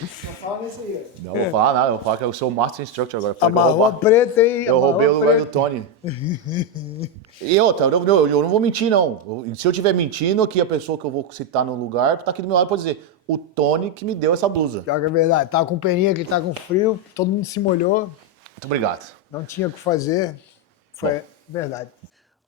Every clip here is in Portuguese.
Não fala nisso aí. Não vou falar nada, eu vou falar que eu sou o Master Instructor agora. Amarrou a preta, hein? Eu roubei o lugar do Tony. E outra, eu não vou mentir, não. Se eu estiver mentindo, que a pessoa que eu vou citar no lugar tá aqui do meu lado pode dizer, o Tony que me deu essa blusa. Pior que é verdade. Tava com peninha, que ele tava com frio, todo mundo se molhou. Muito obrigado. Não tinha o que fazer. Foi verdade.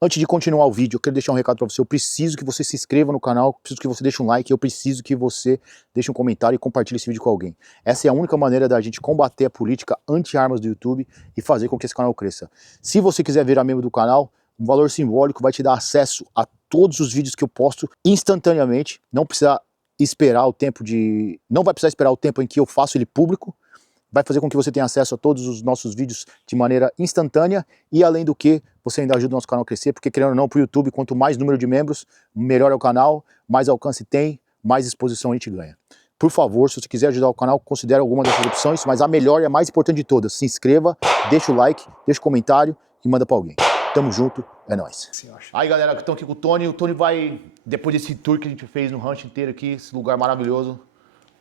Antes de continuar o vídeo, eu quero deixar um recado para você. Eu preciso que você se inscreva no canal, eu preciso que você deixe um like, eu preciso que você deixe um comentário e compartilhe esse vídeo com alguém. Essa é a única maneira da gente combater a política anti-armas do YouTube e fazer com que esse canal cresça. Se você quiser virar membro do canal, um valor simbólico vai te dar acesso a todos os vídeos que eu posto instantaneamente. Não vai precisar esperar o tempo em que eu faço ele público. Vai fazer com que você tenha acesso a todos os nossos vídeos de maneira instantânea e, além do que, você ainda ajuda o nosso canal a crescer, porque, querendo ou não, para o YouTube, quanto mais número de membros, melhor é o canal, mais alcance tem, mais exposição a gente ganha. Por favor, se você quiser ajudar o canal, considere alguma dessas opções, mas a melhor e a mais importante de todas, se inscreva, deixa o like, deixa o comentário e manda para alguém. Tamo junto, é nóis. Aí, galera, que estão aqui com o Tony vai, depois desse tour que a gente fez no rancho inteiro aqui, esse lugar maravilhoso,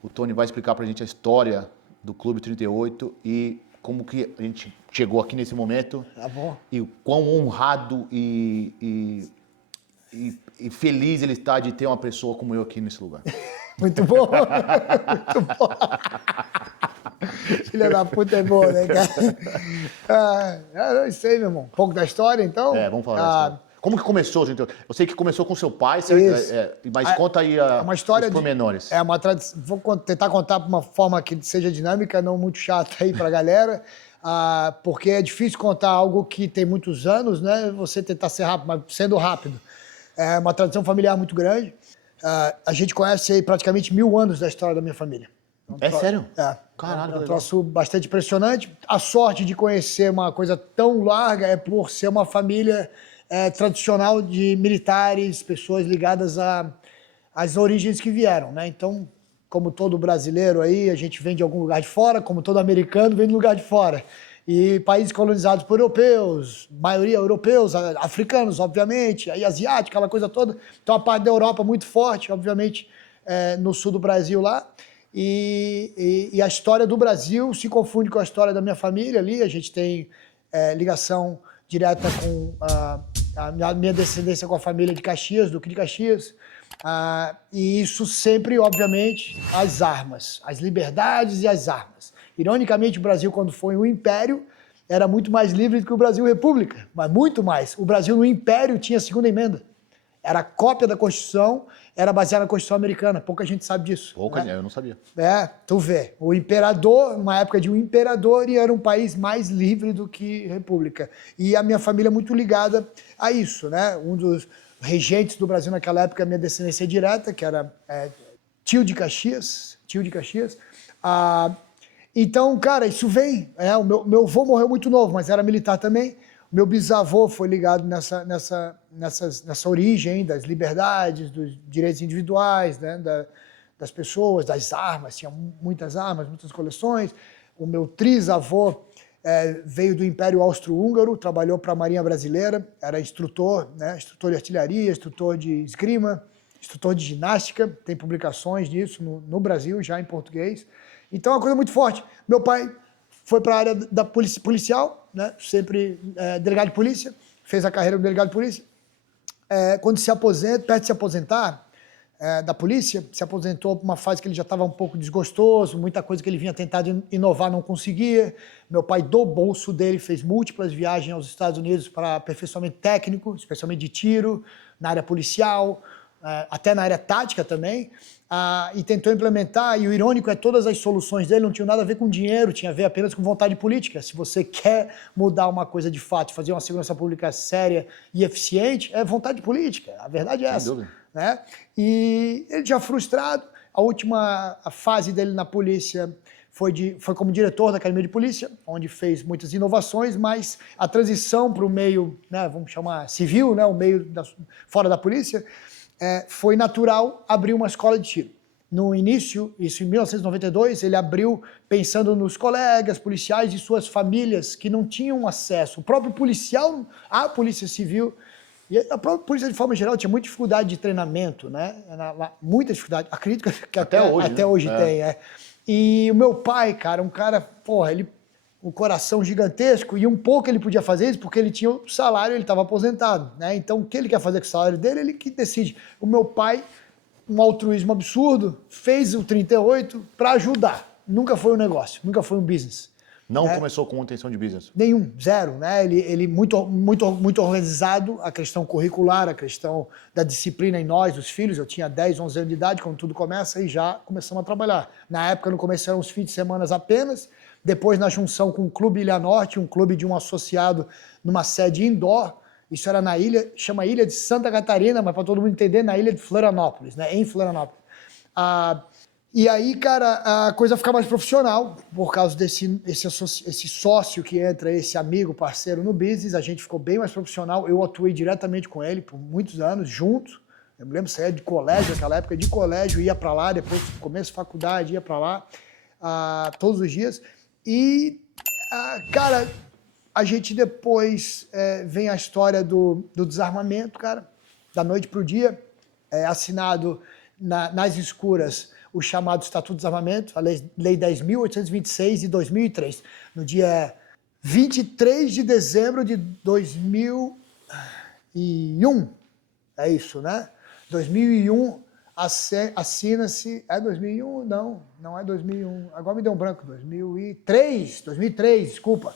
o Tony vai explicar pra gente a história do Clube 38 e como que a gente chegou aqui nesse momento. Tá bom. E o quão honrado e feliz ele está de ter uma pessoa como eu aqui nesse lugar. Muito bom. Muito bom. Filha da puta é boa, né, cara? Eu não sei, meu irmão. Um pouco da história, então? Vamos falar da história. Como que começou, gente? Eu sei que começou com seu pai, mas conta aí uma história os pormenores. Uma tradição. Vou tentar contar de uma forma que seja dinâmica, não muito chata aí pra galera, porque é difícil contar algo que tem muitos anos, né? Você tentar ser rápido, mas sendo rápido. É uma tradição familiar muito grande. A gente conhece aí praticamente 1000 anos da história da minha família. Sério? Caralho, é um troço bastante impressionante. A sorte de conhecer uma coisa tão larga é por ser uma família tradicional de militares, pessoas ligadas às origens que vieram, né? Então, como todo brasileiro aí, a gente vem de algum lugar de fora, como todo americano vem de lugar de fora. E países colonizados por europeus, maioria europeus, africanos, obviamente, aí asiáticos, aquela coisa toda. Então, a parte da Europa muito forte, obviamente, no sul do Brasil lá. E a história do Brasil se confunde com a história da minha família ali. A gente tem ligação direta com a minha descendência com a família de Caxias, Duque de Caxias. E isso sempre, obviamente, as armas, as liberdades e as armas. Ironicamente, o Brasil, quando foi um império, era muito mais livre do que o Brasil república, mas muito mais. O Brasil no império tinha a segunda emenda. Era cópia da Constituição, era baseada na Constituição americana. Pouca gente sabe disso. Eu não sabia. Tu vê. O imperador, uma época de um imperador, e era um país mais livre do que república. E a minha família é muito ligada a isso, né? Um dos regentes do Brasil naquela época, a minha descendência direta, que era tio de Caxias. Então, cara, isso vem. O meu avô morreu muito novo, mas era militar também. Meu bisavô foi ligado nessa origem das liberdades, dos direitos individuais, né, das pessoas, das armas. Tinha muitas armas, muitas coleções. O meu trisavô veio do Império Austro-Húngaro, trabalhou para a Marinha Brasileira, era instrutor, né, instrutor de artilharia, instrutor de esgrima, instrutor de ginástica. Tem publicações disso no Brasil, já em português. Então é uma coisa muito forte. Meu pai foi para a área da polícia policial, né? Sempre delegado de polícia, fez a carreira de delegado de polícia. Quando se aposenta, perto de se aposentar da polícia, se aposentou por uma fase que ele já estava um pouco desgostoso, muita coisa que ele vinha tentando inovar não conseguia. Meu pai, do bolso dele, fez múltiplas viagens aos Estados Unidos para aperfeiçoamento técnico, especialmente de tiro, na área policial, até na área tática também. E tentou implementar, e o irônico é que todas as soluções dele não tinham nada a ver com dinheiro, tinha a ver apenas com vontade política. Se você quer mudar uma coisa de fato, fazer uma segurança pública séria e eficiente, é vontade política, a verdade é essa. Sem dúvida. Né? E ele já frustrado, a última fase dele na polícia foi como diretor da Academia de Polícia, onde fez muitas inovações, mas a transição para o meio, né, vamos chamar civil, né, o meio fora da polícia, foi natural abrir uma escola de tiro. No início, isso em 1992, ele abriu pensando nos colegas policiais e suas famílias que não tinham acesso. O próprio policial à polícia civil E a própria polícia, de forma geral, tinha muita dificuldade de treinamento, né? Muita dificuldade. Acredito que até hoje tem, E o meu pai, cara, um cara, porra, ele um coração gigantesco, e um pouco ele podia fazer isso porque ele tinha o salário, ele estava aposentado, né? Então, o que ele quer fazer com o salário dele, ele que decide. O meu pai, um altruísmo absurdo, fez o 38 para ajudar. Nunca foi um negócio, nunca foi um business. Não começou com intenção de business? Nenhum, zero, né? Ele muito organizado, a questão curricular, a questão da disciplina em nós, os filhos. Eu tinha 10, 11 anos de idade quando tudo começa e já começamos a trabalhar. Na época, no começo eram uns fins de semana apenas, depois na junção com o Clube Ilha Norte, um clube de um associado numa sede indoor. Isso era na ilha, chama Ilha de Santa Catarina, mas para todo mundo entender, na ilha de Florianópolis, né? Em Florianópolis. E aí, cara, a coisa fica mais profissional, por causa esse sócio que entra, esse amigo, parceiro no business, a gente ficou bem mais profissional. Eu atuei diretamente com ele por muitos anos, junto. Eu me lembro, saía de colégio, naquela época de colégio, ia para lá, depois começo de faculdade, ia para lá, todos os dias. E, cara, a gente depois vem a história do desarmamento, cara, da noite pro dia, assinado nas escuras o chamado Estatuto do Desarmamento, a Lei 10.826 de 2003, no dia 23 de dezembro de 2001, é isso, né? 2001, assina-se... É 2001? Não é 2001. Agora me deu um branco. 2003, desculpa.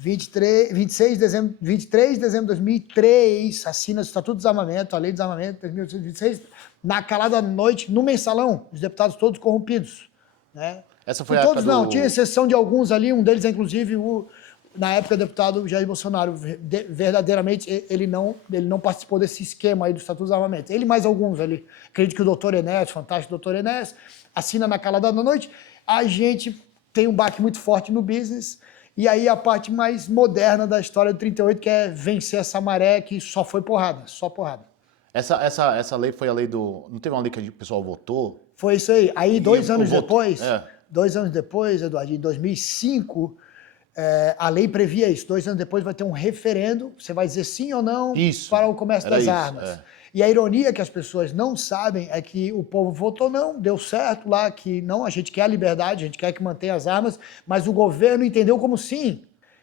23 de dezembro de 2003, assina o Estatuto do Desarmamento, a Lei do Desarmamento, 10.826, na calada da noite, no mensalão, os deputados todos corrompidos. Né? Essa foi a época todos não, tinha exceção de alguns ali, um deles, inclusive, na época, o deputado Jair Bolsonaro, verdadeiramente, ele não participou desse esquema aí do Estatuto do Desarmamento. Ele mais alguns ali. Acredito que o doutor Enéas, fantástico doutor Enéas, assina na calada da noite. A gente tem um baque muito forte no business. E aí a parte mais moderna da história do 38, que é vencer essa maré que só foi porrada, só porrada. Essa lei foi a lei do... Não teve uma lei que o pessoal votou? Foi isso aí. Aí 2 anos depois, 2 anos depois, Eduardo, em 2005, a lei previa isso. 2 anos depois vai ter um referendo, você vai dizer sim ou não para o comércio das armas. E a ironia que as pessoas não sabem é que o povo votou não, deu certo lá, que não, a gente quer a liberdade, a gente quer que mantenha as armas, mas o governo entendeu como sim.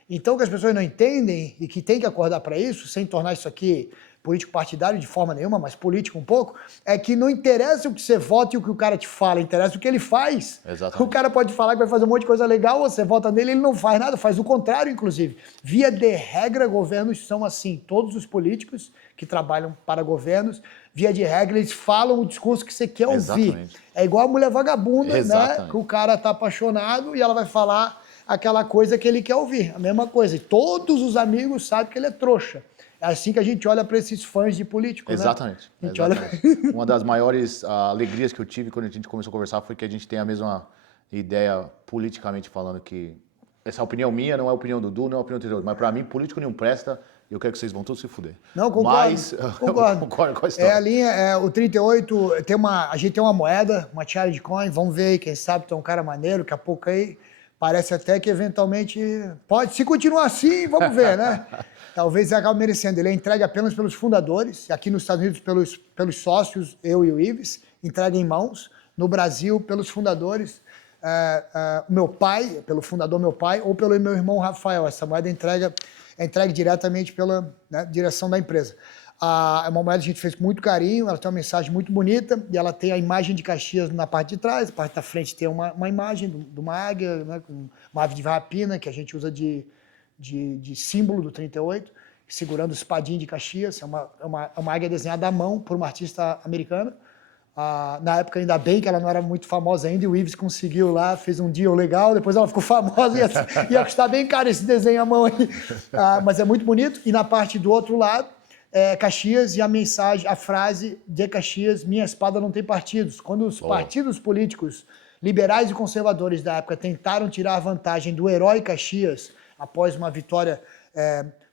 Então, o que as pessoas não entendem e que tem que acordar para isso, sem tornar isso aqui político partidário de forma nenhuma, mas político um pouco, é que não interessa o que você vota e o que o cara te fala, interessa o que ele faz. Exatamente. O cara pode falar que vai fazer um monte de coisa legal, você vota nele, ele não faz nada, faz o contrário, inclusive. Via de regra, governos são assim. Todos os políticos que trabalham para governos, via de regra, eles falam o discurso que você quer ouvir. Exatamente. É igual a mulher vagabunda, né? Que o cara tá apaixonado e ela vai falar aquela coisa que ele quer ouvir. A mesma coisa. E todos os amigos sabem que ele é trouxa. É assim que a gente olha para esses fãs de políticos, Exatamente. Né? Exatamente. Uma das maiores alegrias que eu tive quando a gente começou a conversar foi que a gente tem a mesma ideia, politicamente falando, que essa opinião minha não é a opinião do Du, não é a opinião do 38, mas para mim, político nenhum presta e eu quero que vocês vão todos se fuder. Não, concordo. Mas, concordo. Concordo com a história. A linha, o 38, a gente tem uma moeda, uma challenge coin, vamos ver aí, quem sabe tem um cara maneiro, daqui a pouco aí, parece até que eventualmente pode, se continuar assim, vamos ver, né? Talvez ele acabe merecendo. Ele é entregue apenas pelos fundadores, aqui nos Estados Unidos pelos sócios, eu e o Ives, entregue em mãos. No Brasil, pelos fundadores, o meu pai, pelo fundador meu pai, ou pelo meu irmão Rafael. Essa moeda é entregue diretamente pela direção da empresa. É uma moeda que a gente fez com muito carinho, ela tem uma mensagem muito bonita, e ela tem a imagem de Caxias na parte de trás, a parte da frente tem uma imagem de uma águia, né, com uma ave de rapina, que a gente usa de símbolo do 38, segurando o espadinho de Caxias. É uma águia desenhada à mão por uma artista americana. Na época, ainda bem que ela não era muito famosa ainda, e o Ives conseguiu lá, fez um deal legal, depois ela ficou famosa, ia custar bem caro esse desenho à mão aí. Mas é muito bonito. E na parte do outro lado, Caxias, e a mensagem, a frase de Caxias: minha espada não tem partidos. Quando os partidos políticos liberais e conservadores da época tentaram tirar vantagem do herói Caxias, após uma vitória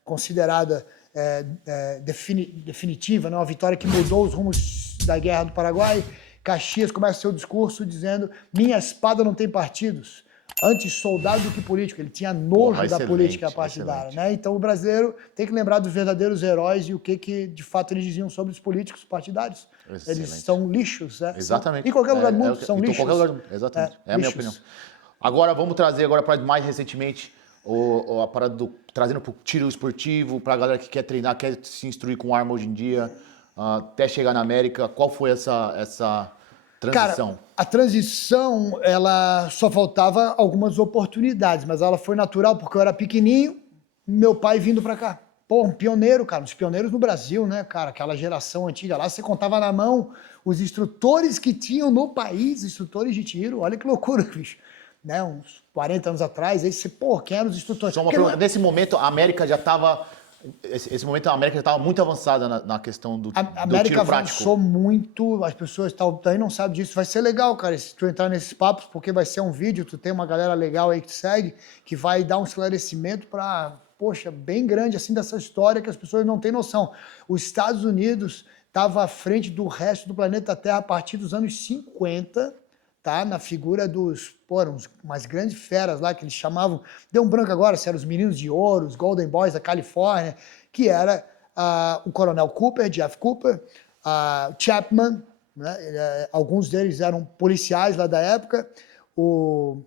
considerada definitiva, né? Uma vitória que mudou os rumos da Guerra do Paraguai, Caxias começa seu discurso dizendo: minha espada não tem partidos. antes soldado do que político, ele tinha nojo da excelente, política partidária, excelente. né? Então o brasileiro tem que lembrar dos verdadeiros heróis e o que de fato eles diziam sobre os políticos partidários. Excelente. Eles são lixos, né? Exatamente. Em qualquer lugar do mundo são lixos. Qualquer lugar do mundo. Exatamente. É a minha opinião. Agora vamos trazer agora para mais recentemente a parada trazendo para o tiro esportivo, para a galera que quer treinar, quer se instruir com arma hoje em dia, até chegar na América. Qual foi essa transição? Cara, a transição, ela só faltava algumas oportunidades, mas ela foi natural porque eu era pequenininho, meu pai vindo pra cá. Pô, um pioneiro, cara, uns pioneiros no Brasil, né, cara? Aquela geração antiga lá, você contava na mão os instrutores que tinham no país, instrutores de tiro. Olha que loucura, bicho. Né, uns 40 anos atrás, aí você, pô, quem eram os instrutores? Só uma pergunta, nesse momento a América já estava... Esse momento a América já estava muito avançada na questão do tiro prático. A América avançou muito, as pessoas aí não sabem disso. Vai ser legal, cara, se tu entrar nesses papos, porque vai ser um vídeo, tu tem uma galera legal aí que te segue, que vai dar um esclarecimento para, poxa, bem grande assim dessa história que as pessoas não têm noção. Os Estados Unidos estava à frente do resto do planeta Terra a partir dos anos 50, tá? Na figura dos, umas grandes feras lá que eles chamavam, deu um branco agora, se eram os Meninos de Ouro, os Golden Boys da Califórnia, que era o Coronel Cooper, Jeff Cooper, Chapman, né? Alguns deles eram policiais lá da época, o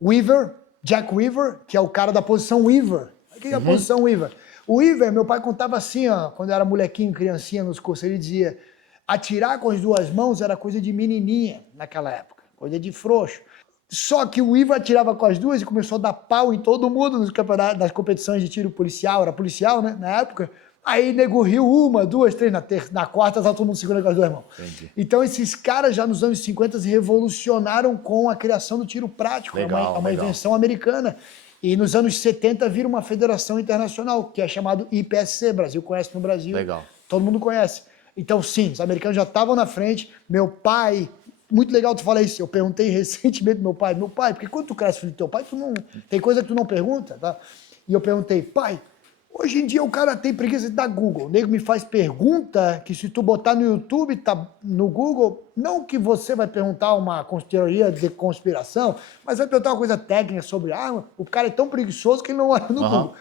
Weaver, Jack Weaver, que é o cara da posição Weaver. O que é a posição Weaver? O Weaver, meu pai contava assim, ó, quando eu era molequinho, criancinha nos cursos, ele dizia: atirar com as duas mãos era coisa de menininha naquela época, coisa de frouxo. Só que o Ivo atirava com as duas e começou a dar pau em todo mundo nos campeonatos, nas competições de tiro policial, era policial, né, na época. Aí nego riu uma, duas, três, na quarta tá todo mundo segurando com as duas mãos. Entendi. Então esses caras já nos anos 50 se revolucionaram com a criação do tiro prático, legal, uma invenção americana. E nos anos 70 vira uma federação internacional, que é chamado IPSC, Brasil conhece no Brasil. Legal. Todo mundo conhece. Então, sim, os americanos já estavam na frente. Meu pai, muito legal tu falar isso, eu perguntei recentemente pro meu pai, porque quando tu cresce filho do teu pai, tu não, tem coisa que tu não pergunta, tá? E eu perguntei: pai, hoje em dia o cara tem preguiça de dar Google. O nego me faz pergunta que se tu botar no YouTube, tá no Google, não que você vai perguntar uma teoria de conspiração, mas vai perguntar uma coisa técnica sobre arma, o cara é tão preguiçoso que ele não olha no Google.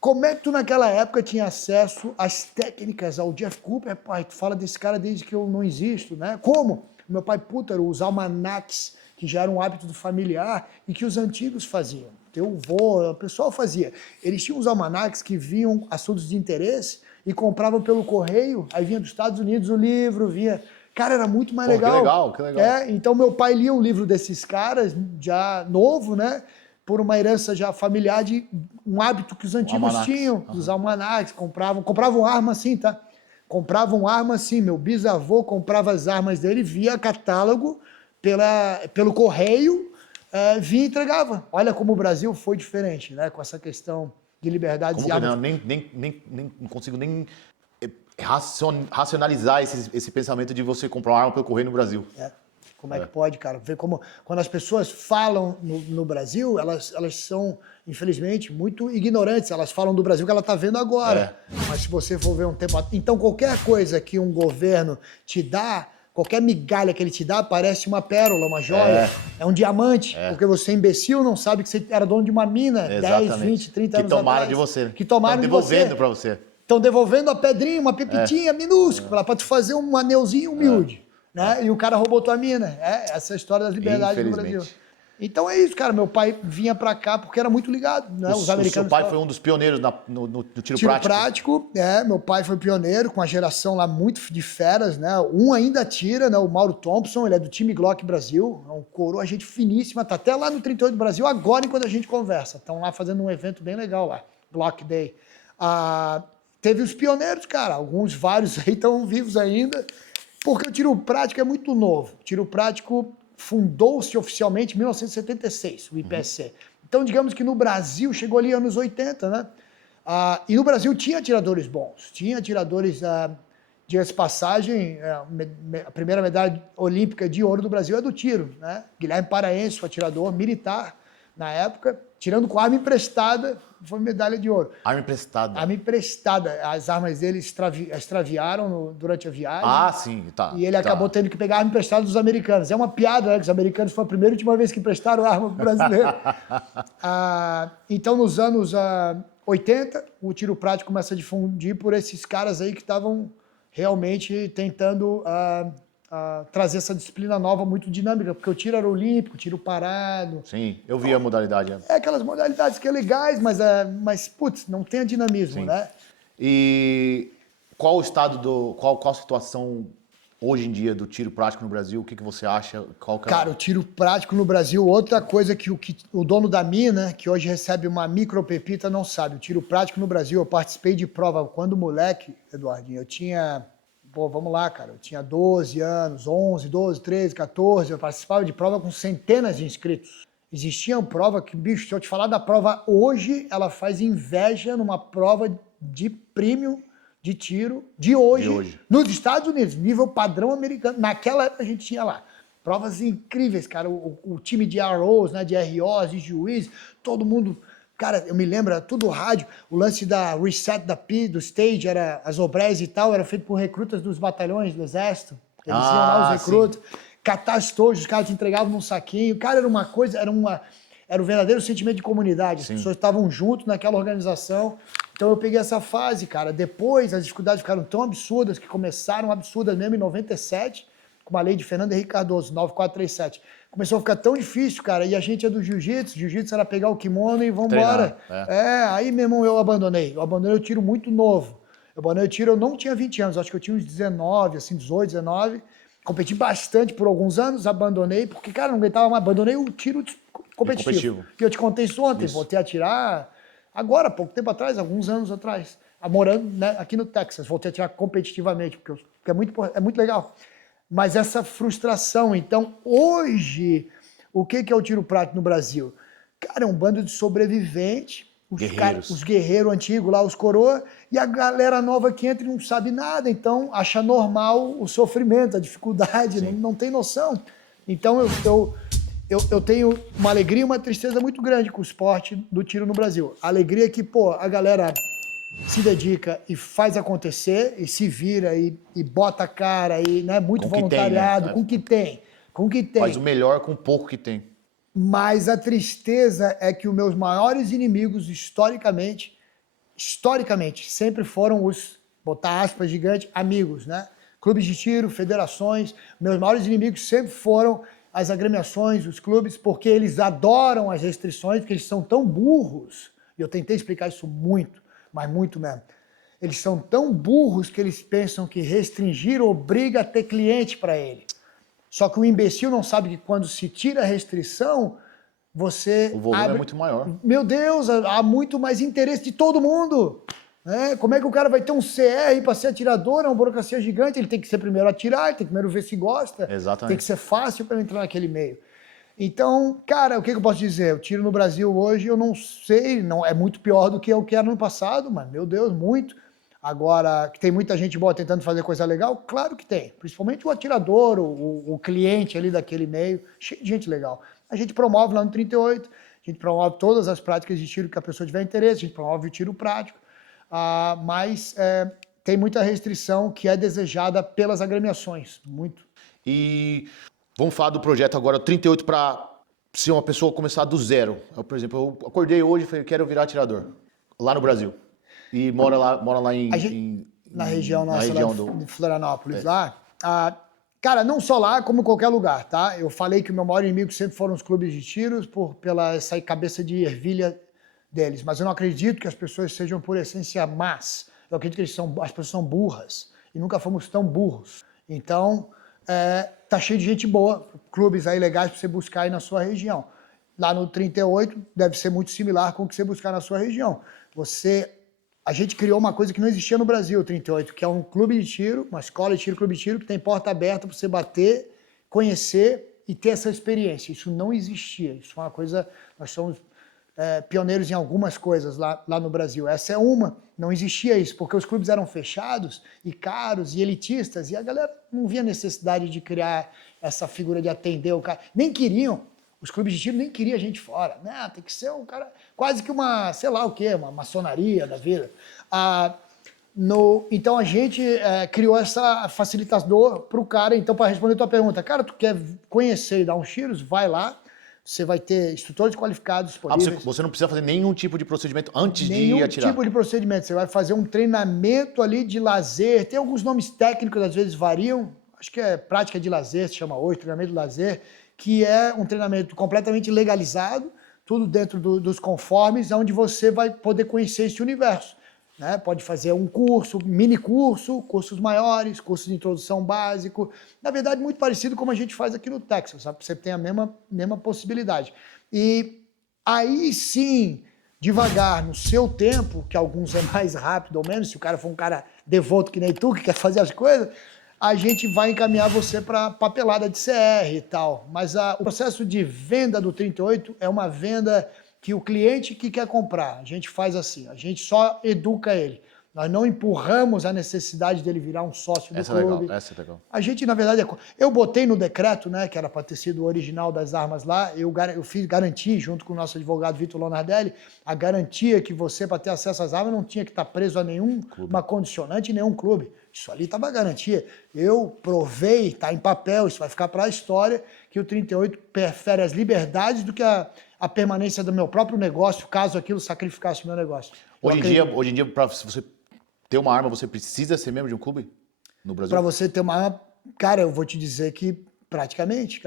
Como é que tu naquela época tinha acesso às técnicas, ao Jeff Cooper? Pai, tu fala desse cara desde que eu não existo, né? Como? Meu pai, os almanacs, que já era um hábito do familiar e que os antigos faziam. Teu avô, o pessoal fazia. Eles tinham os almanacs que vinham assuntos de interesse e compravam pelo correio, aí vinha dos Estados Unidos o livro, vinha... Cara, era muito mais legal. Que legal, que legal. Então meu pai lia um livro desses caras, já novo, né? Por uma herança já familiar de um hábito que os antigos tinham, dos almanacs, compravam arma assim, tá? Compravam arma assim, meu bisavô comprava as armas dele via catálogo, pelo correio, vinha e entregava. Olha como o Brasil foi diferente, né? Com essa questão de liberdade de armas. Não consigo nem racionalizar esse pensamento de você comprar uma arma pelo correio no Brasil. Como é que pode, cara? Ver como, quando as pessoas falam no Brasil, elas são, infelizmente, muito ignorantes. Elas falam do Brasil que ela está vendo agora. Mas se você for ver um tempo... Então, qualquer coisa que um governo te dá, qualquer migalha que ele te dá, parece uma pérola, uma joia. É um diamante. Porque você, imbecil, não sabe que você era dono de uma mina 10, 20, 30 anos atrás. Que tomaram de você. Que tomaram de você. Devolvendo para você. Estão devolvendo a pedrinha, uma pepitinha minúscula, para tu fazer um anelzinho humilde. Né? E o cara roubou tua mina. Essa é a história das liberdades do Brasil. Então é isso, cara. Meu pai vinha pra cá porque era muito ligado. Né? Os americanos. Seu pai foi um dos pioneiros no tiro prático? Meu pai foi pioneiro, com a geração lá muito de feras, né? Um ainda atira, né? O Mauro Thompson, ele é do time Glock Brasil. É um coroa, gente finíssima. Tá até lá no 38 Brasil agora, enquanto a gente conversa. Estão lá fazendo um evento bem legal lá. Glock Day. Teve os pioneiros, cara. Vários aí estão vivos ainda. Porque o tiro prático é muito novo. O tiro prático fundou-se oficialmente em 1976, o IPSC. Então, digamos que no Brasil, chegou ali anos 80, né? E no Brasil tinha atiradores bons. Tinha atiradores, diga-se passagem, a primeira medalha olímpica de ouro do Brasil é do tiro, né? Guilherme Paraense, o atirador militar na época, tirando com arma emprestada, foi medalha de ouro. Arma emprestada. Arma emprestada. As armas dele extraviaram durante a viagem. Ah, sim, tá. E ele acabou tendo que pegar a arma emprestada dos americanos. É uma piada, né? Que os americanos foi a primeira e última vez que emprestaram arma para o brasileiro. Então, nos anos 80, o tiro prático começa a difundir por esses caras aí que estavam realmente tentando trazer essa disciplina nova muito dinâmica, porque o tiro era olímpico, tiro parado. Sim, eu vi a modalidade. É aquelas modalidades que é legais, mas putz, não tem dinamismo, Sim. né? E qual o estado qual a situação hoje em dia do tiro prático no Brasil? O que você acha? Cara, o tiro prático no Brasil, outra coisa que o dono da mina, que hoje recebe uma micropepita, não sabe. O tiro prático no Brasil, eu participei de prova quando moleque, Eduardinho, eu tinha... Pô, vamos lá, cara, eu tinha 12 anos, 11, 12, 13, 14, eu participava de prova com centenas de inscritos. Existia prova que, bicho, se eu te falar da prova hoje, ela faz inveja numa prova de premium de tiro de hoje, nos Estados Unidos, nível padrão americano. Naquela época a gente tinha lá provas incríveis, cara, o time de ROs, né, de ROs, de juiz, todo mundo... Cara, eu me lembro, era tudo rádio, o lance da reset do stage, era as obres e tal, era feito por recrutas dos batalhões do exército. Eles iam lá, os recrutas, catar estojos, os caras te entregavam num saquinho. Cara, era uma coisa, era um verdadeiro sentimento de comunidade. As pessoas estavam juntos naquela organização. Então eu peguei essa fase, cara. Depois as dificuldades ficaram tão absurdas, que começaram absurdas mesmo em 97, com uma lei de Fernando Henrique Cardoso, 9437. Começou a ficar tão difícil, cara, e a gente é do jiu-jitsu era pegar o kimono e vambora. Aí, meu irmão, eu abandonei o tiro muito novo. Eu abandonei o tiro, eu não tinha 20 anos, acho que eu tinha uns 19, assim, 18, 19. Competi bastante por alguns anos, abandonei, porque, cara, não aguentava mais, abandonei o tiro competitivo. Que eu te contei isso ontem, voltei a atirar agora, pouco tempo atrás, alguns anos atrás, morando, né, aqui no Texas, voltei a atirar competitivamente, porque é muito legal. Mas essa frustração, então, hoje, o que é o tiro prático no Brasil? Cara, é um bando de sobreviventes, os guerreiros antigos lá, os coroa, e a galera nova que entra e não sabe nada, então acha normal o sofrimento, a dificuldade, não tem noção. Então eu tenho uma alegria e uma tristeza muito grande com o esporte do tiro no Brasil. A alegria é que, pô, a galera se dedica e faz acontecer, e se vira, e bota a cara, e né, muito voluntariado, com o que tem. Faz o melhor com o pouco que tem. Mas a tristeza é que os meus maiores inimigos, historicamente, sempre foram os, botar aspas gigante, amigos, né? Clubes de tiro, federações, meus maiores inimigos sempre foram as agremiações, os clubes, porque eles adoram as restrições, porque eles são tão burros, e eu tentei explicar isso muito, mas muito mesmo. Eles são tão burros que eles pensam que restringir obriga a ter cliente para ele. Só que o imbecil não sabe que quando se tira a restrição, você o volume é muito maior. Meu Deus, há muito mais interesse de todo mundo. Né? Como é que o cara vai ter um CR para ser atirador? É uma burocracia gigante. Ele tem que ser primeiro a atirar, ele tem que primeiro ver se gosta. Exatamente. Tem que ser fácil para entrar naquele meio. Então, cara, o que eu posso dizer? O tiro no Brasil hoje, eu não sei, não é muito pior do que o que era no passado, mas, meu Deus, muito. Agora, que tem muita gente boa tentando fazer coisa legal? Claro que tem. Principalmente o atirador, o cliente ali daquele meio, cheio de gente legal. A gente promove lá no 38, a gente promove todas as práticas de tiro que a pessoa tiver interesse, a gente promove o tiro prático, mas tem muita restrição que é desejada pelas agremiações, muito. E vamos falar do projeto agora, 38, para se uma pessoa começar do zero. Eu, por exemplo, eu acordei hoje e falei, quero virar atirador, lá no Brasil. E mora lá na região nossa, de Florianópolis, lá. Cara, não só lá, como em qualquer lugar, tá? Eu falei que o meu maior inimigo sempre foram os clubes de tiros, pela essa cabeça de ervilha deles. Mas eu não acredito que as pessoas sejam, por essência, más. Eu acredito que as pessoas são burras. E nunca fomos tão burros. Então, tá cheio de gente boa, clubes aí legais para você buscar aí na sua região. Lá no 38, deve ser muito similar com o que você buscar na sua região. A gente criou uma coisa que não existia no Brasil, 38, que é um clube de tiro, uma escola de tiro, clube de tiro, que tem porta aberta para você bater, conhecer e ter essa experiência. Isso não existia. Isso é uma coisa... Nós somos pioneiros em algumas coisas lá no Brasil. Essa é uma. Não existia isso, porque os clubes eram fechados e caros e elitistas, e a galera não via necessidade de criar essa figura de atender o cara. Nem queriam. Os clubes de tiro nem queriam a gente fora, né? Tem que ser um cara, quase que uma, sei lá o quê, uma maçonaria da vida. Então a gente criou essa facilitador para o cara. Então, para responder a tua pergunta, cara, tu quer conhecer e dar uns tiros? Vai lá. Você vai ter instrutores qualificados disponíveis. Você não precisa fazer nenhum tipo de procedimento antes de ir atirar? Nenhum tipo de procedimento. Você vai fazer um treinamento ali de lazer. Tem alguns nomes técnicos, às vezes variam. Acho que é prática de lazer, se chama hoje, treinamento de lazer, que é um treinamento completamente legalizado, tudo dentro dos conformes, onde você vai poder conhecer esse universo. Né? Pode fazer um curso, mini curso, cursos maiores, cursos de introdução básico. Na verdade, muito parecido como a gente faz aqui no Texas, sabe? Você tem a mesma possibilidade. E aí sim, devagar, no seu tempo, que alguns é mais rápido ou menos, se o cara for um cara devoto que nem tu, que quer fazer as coisas, a gente vai encaminhar você para papelada de CR e tal. Mas o processo de venda do 38 é uma venda que o cliente que quer comprar, a gente faz assim, a gente só educa ele. Nós não empurramos a necessidade dele virar um sócio do clube. Essa é legal. A gente, na verdade, eu botei no decreto, né, que era para ter sido o original das armas lá, eu fiz garantir, junto com o nosso advogado Vitor Lonardelli, a garantia que você, para ter acesso às armas, não tinha que estar preso a nenhuma condicionante em nenhum clube. Isso ali estava garantia. Eu provei, está em papel, isso vai ficar para a história, que o 38 prefere as liberdades do que a permanência do meu próprio negócio, caso aquilo sacrificasse o meu negócio. Hoje em dia, para você ter uma arma, você precisa ser membro de um clube no Brasil? Para você ter uma arma, cara, eu vou te dizer que praticamente,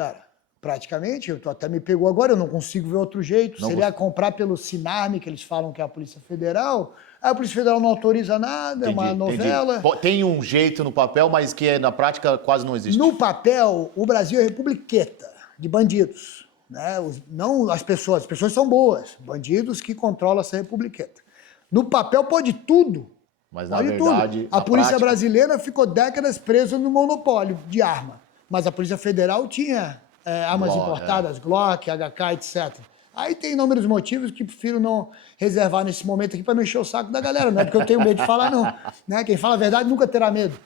tu até me pegou agora, eu não consigo ver outro jeito. Se ele ia comprar pelo Sinarme, que eles falam que é a Polícia Federal, a Polícia Federal não autoriza nada, é uma novela. Entendi. Tem um jeito no papel, mas que na prática quase não existe. No papel, o Brasil é republiqueta de bandidos. Né? Não as pessoas são boas, bandidos que controlam essa republiqueta. No papel pode tudo. Mas na verdade, a polícia brasileira ficou décadas presa no monopólio de arma. Mas a Polícia Federal tinha armas importadas, Glock, HK, etc. Aí tem inúmeros motivos que prefiro não reservar nesse momento aqui para não encher o saco da galera. Não é porque eu tenho medo de falar, não. Né? Quem fala a verdade nunca terá medo.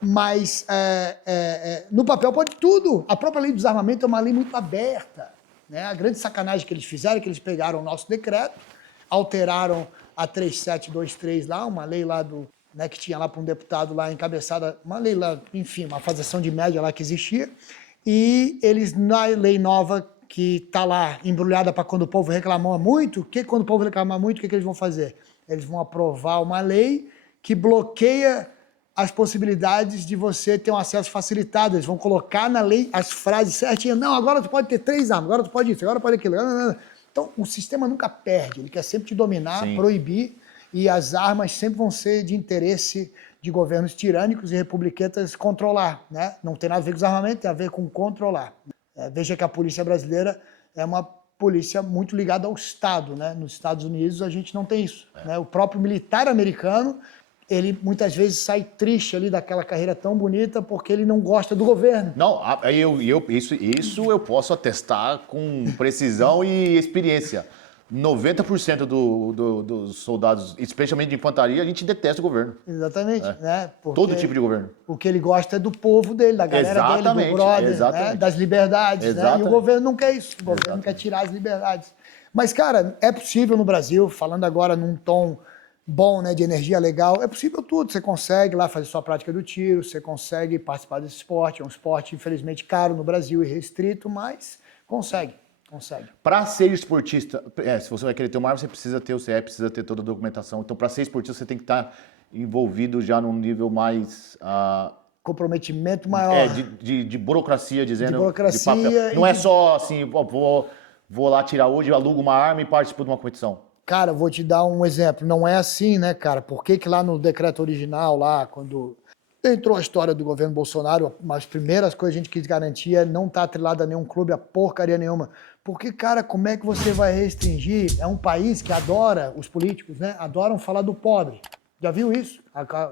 Mas no papel pode tudo. A própria lei do desarmamento é uma lei muito aberta. Né? A grande sacanagem que eles fizeram é que eles pegaram o nosso decreto, alteraram a 3723 lá, uma lei lá que tinha lá para um deputado lá encabeçada, uma lei lá, enfim, uma fazação de média lá que existia, e eles, na lei nova que está lá embrulhada para quando o povo reclamar muito, quando o povo reclamar muito, o que eles vão fazer? Eles vão aprovar uma lei que bloqueia as possibilidades de você ter um acesso facilitado. Eles vão colocar na lei as frases certinhas. Não, agora tu pode ter 3 armas, agora tu pode isso, agora pode aquilo. Então, o sistema nunca perde, ele quer sempre te dominar, sim, proibir, e as armas sempre vão ser de interesse de governos tirânicos e republicanos controlar. Né? Não tem nada a ver com desarmamento, tem a ver com controlar. Veja que a polícia brasileira é uma polícia muito ligada ao Estado. Né? Nos Estados Unidos a gente não tem isso. Né? O próprio militar americano, ele muitas vezes sai triste ali daquela carreira tão bonita porque ele não gosta do governo. Não, isso eu posso atestar com precisão e experiência. 90% dos soldados, especialmente de infantaria, a gente detesta o governo. Exatamente. Né? Todo tipo de governo. O que ele gosta é do povo dele, da galera dele, do brother, né? Das liberdades. Né? E o governo não quer isso. O governo quer tirar as liberdades. Mas, cara, é possível no Brasil, falando agora num tom bom, né, de energia legal, é possível tudo. Você consegue lá fazer sua prática do tiro, você consegue participar desse esporte. É um esporte, infelizmente, caro no Brasil e restrito, mas consegue. Para ser esportista, se você vai querer ter uma arma, você precisa ter o CE, precisa ter toda a documentação. Então, para ser esportista, você tem que estar envolvido já num nível mais... comprometimento maior. De burocracia, dizendo... De burocracia. De papel. Não é só assim, vou lá tirar hoje, alugo uma arma e participo de uma competição. Cara, vou te dar um exemplo. Não é assim, né, cara? Por que lá no decreto original, lá, quando entrou a história do governo Bolsonaro, as primeiras coisas que a gente quis garantir é não estar atrelado a nenhum clube, a porcaria nenhuma. Porque, cara, como é que você vai restringir? É um país que adora, os políticos, né? Adoram falar do pobre. Já viu isso?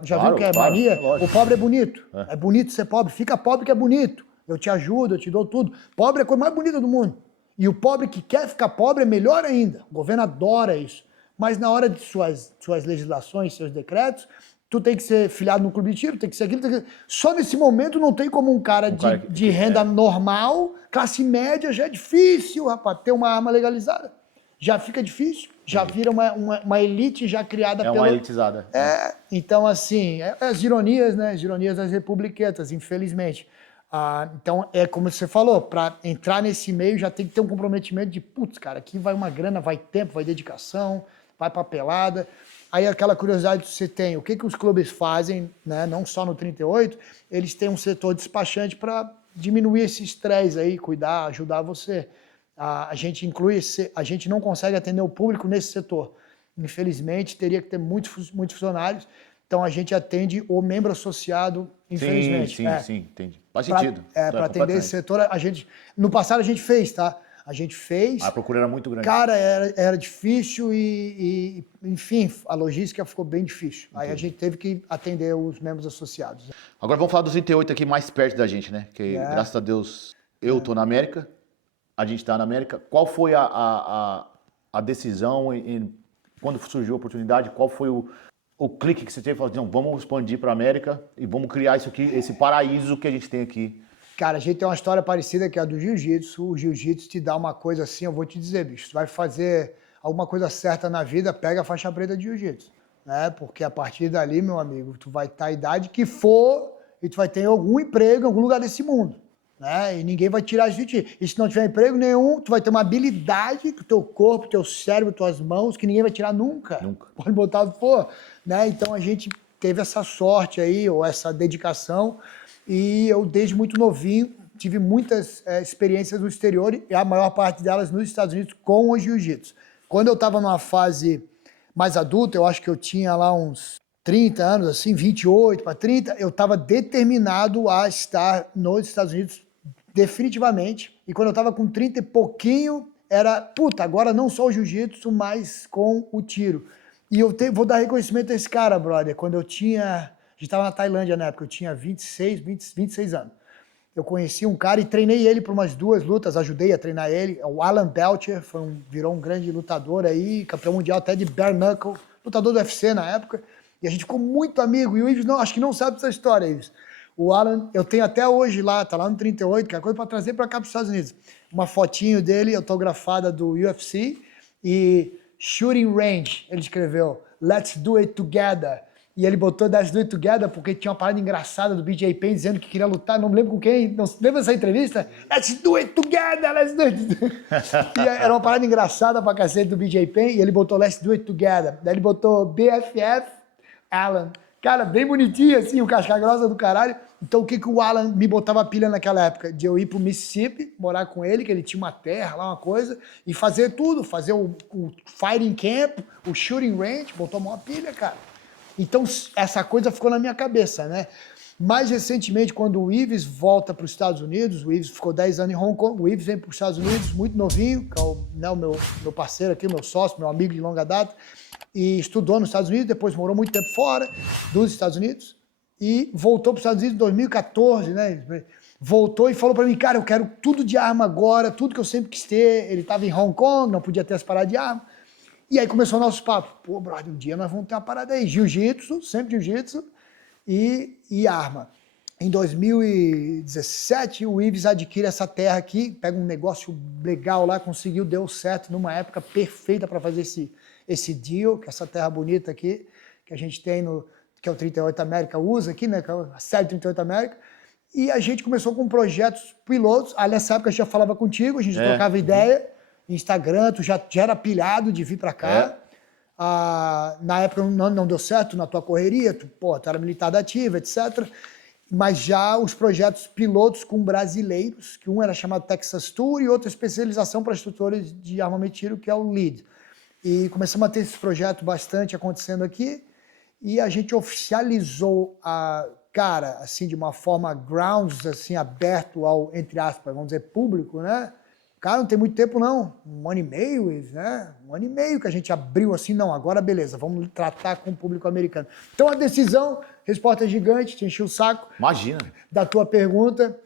Já viu que é mania? Lógico. O pobre é bonito. É bonito ser pobre. Fica pobre que é bonito. Eu te ajudo, eu te dou tudo. Pobre é a coisa mais bonita do mundo. E o pobre que quer ficar pobre é melhor ainda. O governo adora isso. Mas na hora de suas legislações, seus decretos, tu tem que ser filiado no clube de tiro, tem que ser aquilo, tem que... Só nesse momento não tem como um cara de renda normal, classe média, já é difícil, rapaz, ter uma arma legalizada. Já fica difícil, já vira uma elite já criada pela... É uma elitizada. Então assim, as ironias, né? As ironias das republiquetas, infelizmente. Então, é como você falou, para entrar nesse meio já tem que ter um comprometimento de, putz, cara, aqui vai uma grana, vai tempo, vai dedicação, vai papelada. Aí aquela curiosidade que você tem, o que os clubes fazem, né, não só no 38, eles têm um setor despachante para diminuir esse estresse aí, cuidar, ajudar você. A gente a gente não consegue atender o público nesse setor. Infelizmente, teria que ter muitos funcionários. Então a gente atende o membro associado, infelizmente. Sim, entendi. Faz sentido. Para atender esse setor, no passado a gente fez, tá? A gente fez. A procura era muito grande. Cara, era difícil e, enfim, a logística ficou bem difícil. Entendi. Aí a gente teve que atender os membros associados. Agora vamos falar dos 38 aqui mais perto da gente, né? Que graças a Deus eu tô na América, a gente tá na América. Qual foi a decisão, quando surgiu a oportunidade, qual foi o clique que você teve e falou, não, vamos expandir para a América e vamos criar isso aqui, esse paraíso que a gente tem aqui? Cara, a gente tem uma história parecida que é a do jiu-jitsu. O jiu-jitsu te dá uma coisa assim, eu vou te dizer, bicho, tu vai fazer alguma coisa certa na vida, pega a faixa preta de jiu-jitsu, né? Porque a partir dali, meu amigo, tu vai estar a idade que for e tu vai ter algum emprego em algum lugar desse mundo, né? E ninguém vai tirar isso de ti. E se não tiver emprego nenhum, tu vai ter uma habilidade com o teu corpo, teu cérebro, tuas mãos, que ninguém vai tirar nunca. Nunca. Pode botar o que for, né? Então a gente teve essa sorte aí, ou essa dedicação, e eu desde muito novinho tive muitas experiências no exterior, e a maior parte delas nos Estados Unidos com o jiu-jitsu. Quando eu estava numa fase mais adulta, eu acho que eu tinha lá uns 30 anos, assim, 28 para 30, eu estava determinado a estar nos Estados Unidos definitivamente. E quando eu estava com 30 e pouquinho, era, puta, agora não só o jiu-jitsu, mas com o tiro. E eu vou dar reconhecimento a esse cara, brother. Quando eu tinha... A gente estava na Tailândia na época, eu tinha 26 anos. Eu conheci um cara e treinei ele por umas 2 lutas, ajudei a treinar ele. O Alan Belcher, virou um grande lutador aí, campeão mundial até de bare knuckle, lutador do UFC na época. E a gente ficou muito amigo. E o Ives, acho que não sabe dessa história, Ives. O Alan, eu tenho até hoje lá, tá lá no 38, que é coisa para trazer para cá para os Estados Unidos. Uma fotinho dele, autografada do UFC, e Shooting Range, ele escreveu, Let's do it together. E ele botou Let's do it together porque tinha uma parada engraçada do BJ Penn dizendo que queria lutar, não me lembro com quem, não lembra dessa entrevista? Let's do it together, let's do it. E era uma parada engraçada pra cacete do BJ Penn, e ele botou Let's do it together. Daí ele botou BFF Alan. Cara, bem bonitinho assim, o casca grossa do caralho. Então o que o Alan me botava pilha naquela época? De eu ir pro Mississippi, morar com ele, que ele tinha uma terra lá, uma coisa, e fazer tudo, fazer o fighting camp, o shooting range, botou uma pilha, cara. Então essa coisa ficou na minha cabeça, né? Mais recentemente, quando o Ives volta para os Estados Unidos, o Ives ficou 10 anos em Hong Kong, o Ives vem para os Estados Unidos muito novinho, que é o meu parceiro aqui, meu sócio, meu amigo de longa data, e estudou nos Estados Unidos, depois morou muito tempo fora dos Estados Unidos, e voltou para os Estados Unidos em 2014, né? Voltou e falou para mim, cara, eu quero tudo de arma agora, tudo que eu sempre quis ter. Ele estava em Hong Kong, não podia ter as paradas de arma. E aí começou o nosso papo. Pô, brother, um dia nós vamos ter uma parada aí. Jiu-jitsu, sempre jiu-jitsu e arma. Em 2017, o Ives adquire essa terra aqui, pega um negócio legal lá, conseguiu, deu certo, numa época perfeita para fazer esse deal, que é essa terra bonita aqui, que a gente tem, que é o 38 América usa aqui, né, que é a série 38 América. E a gente começou com projetos pilotos. Ali nessa época a gente já falava contigo, a gente trocava ideia. Instagram, tu já era pilhado de vir para cá. Na época não deu certo na tua correria, tu era militar da ativa, etc. Mas já os projetos pilotos com brasileiros, que um era chamado Texas Tour e outro especialização para instrutores de armamento de tiro, que é o LEAD. E começamos a ter esse projeto bastante acontecendo aqui e a gente oficializou cara, assim, de uma forma grounds, assim, aberto ao, entre aspas, vamos dizer, público, né? Cara, não tem muito tempo não, 1 ano e meio, né? 1 ano e meio que a gente abriu assim, não, agora beleza, vamos tratar com o público americano. Então a decisão, resposta gigante, te enchi o saco. Imagina. Da tua pergunta,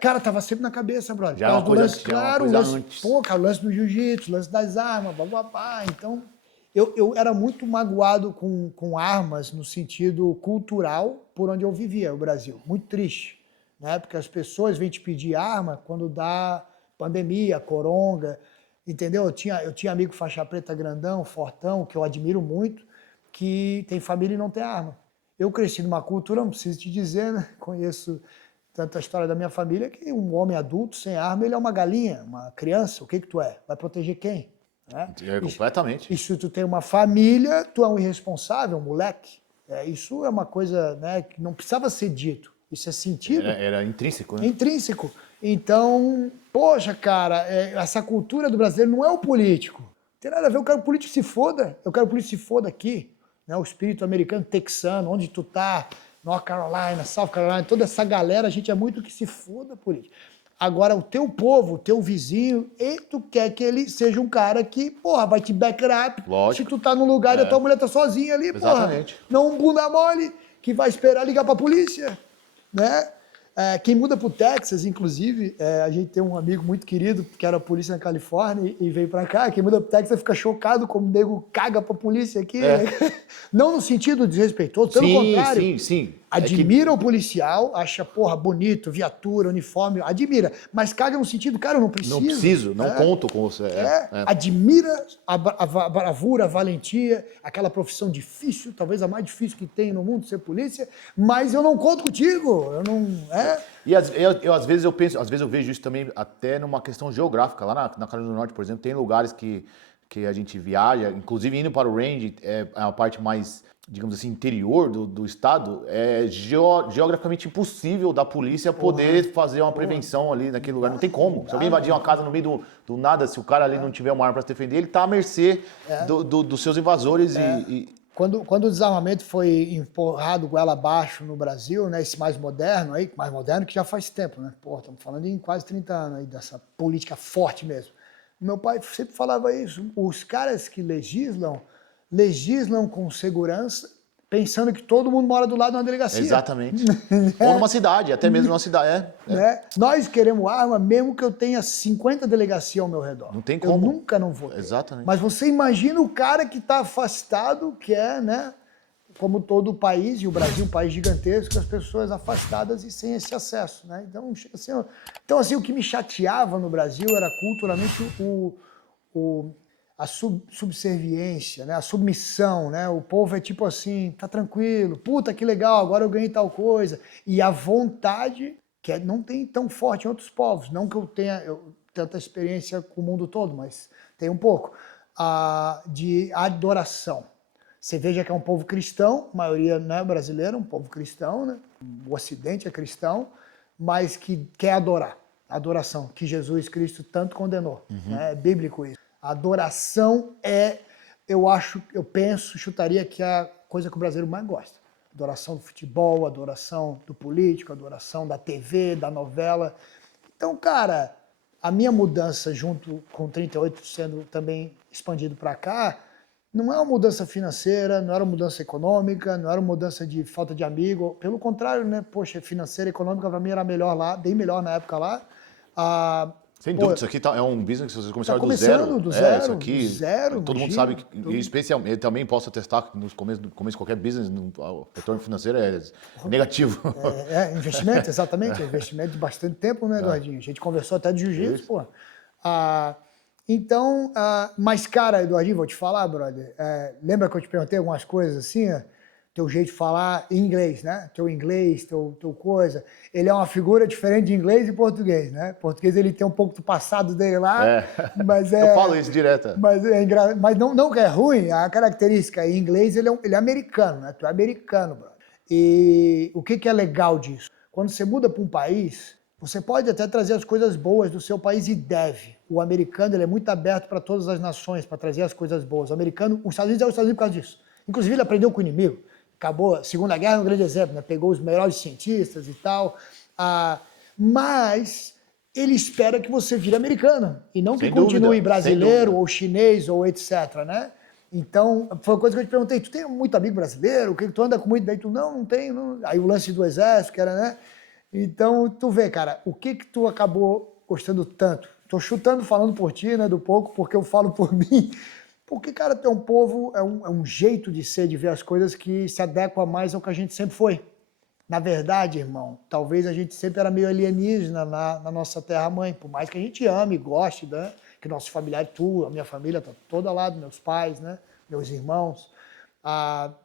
cara, tava sempre na cabeça, brother. Já lance, claro, o lance, antes. Pô, cara, o lance do jiu-jitsu, o lance das armas, bababá. Então, Eu era muito magoado com armas no sentido cultural por onde eu vivia, o Brasil. Muito triste, né? Porque as pessoas vêm te pedir arma quando dá pandemia, coronga, entendeu? Eu tinha amigo faixa preta grandão, fortão, que eu admiro muito, que tem família e não tem arma. Eu cresci numa cultura, não preciso te dizer, né? Conheço tanto a história da minha família que um homem adulto sem arma, ele é uma galinha, uma criança. O que tu é? Vai proteger quem? Né? Completamente. E se tu tem uma família, tu é um irresponsável, um moleque. Isso é uma coisa, né, que não precisava ser dito. Isso é sentido. Era intrínseco, né? É intrínseco. Então, poxa, cara, essa cultura do brasileiro não é o político. Não tem nada a ver, eu quero que o político se foda. Eu quero que o político se foda aqui. Né? O espírito americano, texano, onde tu tá, North Carolina, South Carolina, toda essa galera, a gente é muito que se foda político. Agora, o teu povo, o teu vizinho, e tu quer que ele seja um cara que, porra, vai te back up. Lógico. Se tu tá num lugar e a tua mulher tá sozinha ali, Exatamente. porra. Não um bunda mole que vai esperar ligar pra polícia, né? Quem muda pro Texas, inclusive, a gente tem um amigo muito querido que era polícia na Califórnia e veio pra cá. Quem muda pro Texas fica chocado como o nego caga pra polícia aqui. Né? Não no sentido desrespeitoso, pelo contrário. Sim. Admira o policial, acha, porra, bonito, viatura, uniforme, admira. Mas caga no sentido, cara, eu não preciso. Não preciso, não conto com você. Admira a bravura, a valentia, aquela profissão difícil, talvez a mais difícil que tem no mundo, ser polícia, mas eu não conto contigo, eu não... E às vezes eu penso, às vezes eu vejo isso também até numa questão geográfica. Lá na Carolina do Norte, por exemplo, tem lugares que a gente viaja, inclusive indo para o range, é a parte mais, digamos assim, interior do estado, é geograficamente impossível da polícia poder fazer uma prevenção ali naquele lugar. Não tem como. Se alguém invadir uma casa no meio do nada, se o cara ali não tiver uma arma para se defender, ele tá à mercê dos seus invasores Quando o desarmamento foi empurrado goela abaixo no Brasil, né, esse mais moderno que já faz tempo, né? Pô, estamos falando em quase 30 anos aí dessa política forte mesmo. Meu pai sempre falava isso, os caras que legislam com segurança, pensando que todo mundo mora do lado de uma delegacia. Exatamente. Ou numa cidade, até mesmo numa cidade. Né? Nós queremos arma mesmo que eu tenha 50 delegacias ao meu redor. Não tem como. Eu nunca não vou ter. Exatamente. Mas você imagina o cara que está afastado, que é, né, como todo o país, e o Brasil é um país gigantesco, as pessoas afastadas e sem esse acesso. Né? Então, assim, o que me chateava no Brasil era culturalmente a subserviência, né? A submissão, né? O povo é tipo assim, tá tranquilo, puta que legal, agora eu ganhei tal coisa. E a vontade, que não tem tão forte em outros povos, não que eu tenha tanta experiência com o mundo todo, mas tem um pouco, de adoração. Você veja que é um povo cristão, a maioria não é brasileira, um povo cristão, né? O Ocidente é cristão, mas que quer adorar. A adoração que Jesus Cristo tanto condenou. Né? É bíblico isso. A adoração chutaria que é a coisa que o brasileiro mais gosta. Adoração do futebol, adoração do político, adoração da TV, da novela. Então, cara, a minha mudança junto com 38 sendo também expandido para cá, não é uma mudança financeira, não era uma mudança econômica, não era uma mudança de falta de amigo. Pelo contrário, né? Poxa, financeira e econômica para mim era melhor lá, bem melhor na época lá. Sem dúvida, isso aqui é um business que vocês começaram do zero. Isso aqui, do zero, todo mundo sabe, especialmente, eu também posso atestar que no começo de qualquer business, o retorno financeiro é negativo. Investimento, exatamente, investimento de bastante tempo, né, Eduardinho? A gente conversou até de jiu-jitsu, pô. Então, mas cara, Eduardinho, vou te falar, brother, lembra que eu te perguntei algumas coisas assim, teu jeito de falar em inglês, né? Teu inglês, teu coisa. Ele é uma figura diferente de inglês e português, né? Português ele tem um pouco do passado dele lá, mas eu falo isso direto. Mas não que é ruim, a característica em inglês ele é americano, né? Tu é americano, brother. E o que é legal disso? Quando você muda para um país, você pode até trazer as coisas boas do seu país e deve. O americano ele é muito aberto para todas as nações, para trazer as coisas boas. O americano, os Estados Unidos é os Estados Unidos por causa disso. Inclusive ele aprendeu com o inimigo. Acabou a Segunda Guerra, é um grande exemplo, né? Pegou os melhores cientistas e tal, mas ele espera que você vire americano e não que continue brasileiro ou chinês ou etc, né? Então, foi uma coisa que eu te perguntei, tu tem muito amigo brasileiro? Tu anda com muito? Daí tu, não tenho. Não. Aí o lance do exército, que era, né? Então, tu vê, cara, o que tu acabou gostando tanto? Tô chutando, falando por ti, né, do pouco, porque eu falo por mim. Porque, cara, tem um povo, é um jeito de ser, de ver as coisas que se adequa mais ao que a gente sempre foi. Na verdade, irmão, talvez a gente sempre era meio alienígena na nossa terra-mãe, por mais que a gente ame e goste, né? Que nossos familiares, a minha família tá toda lá, meus pais, né? Meus irmãos.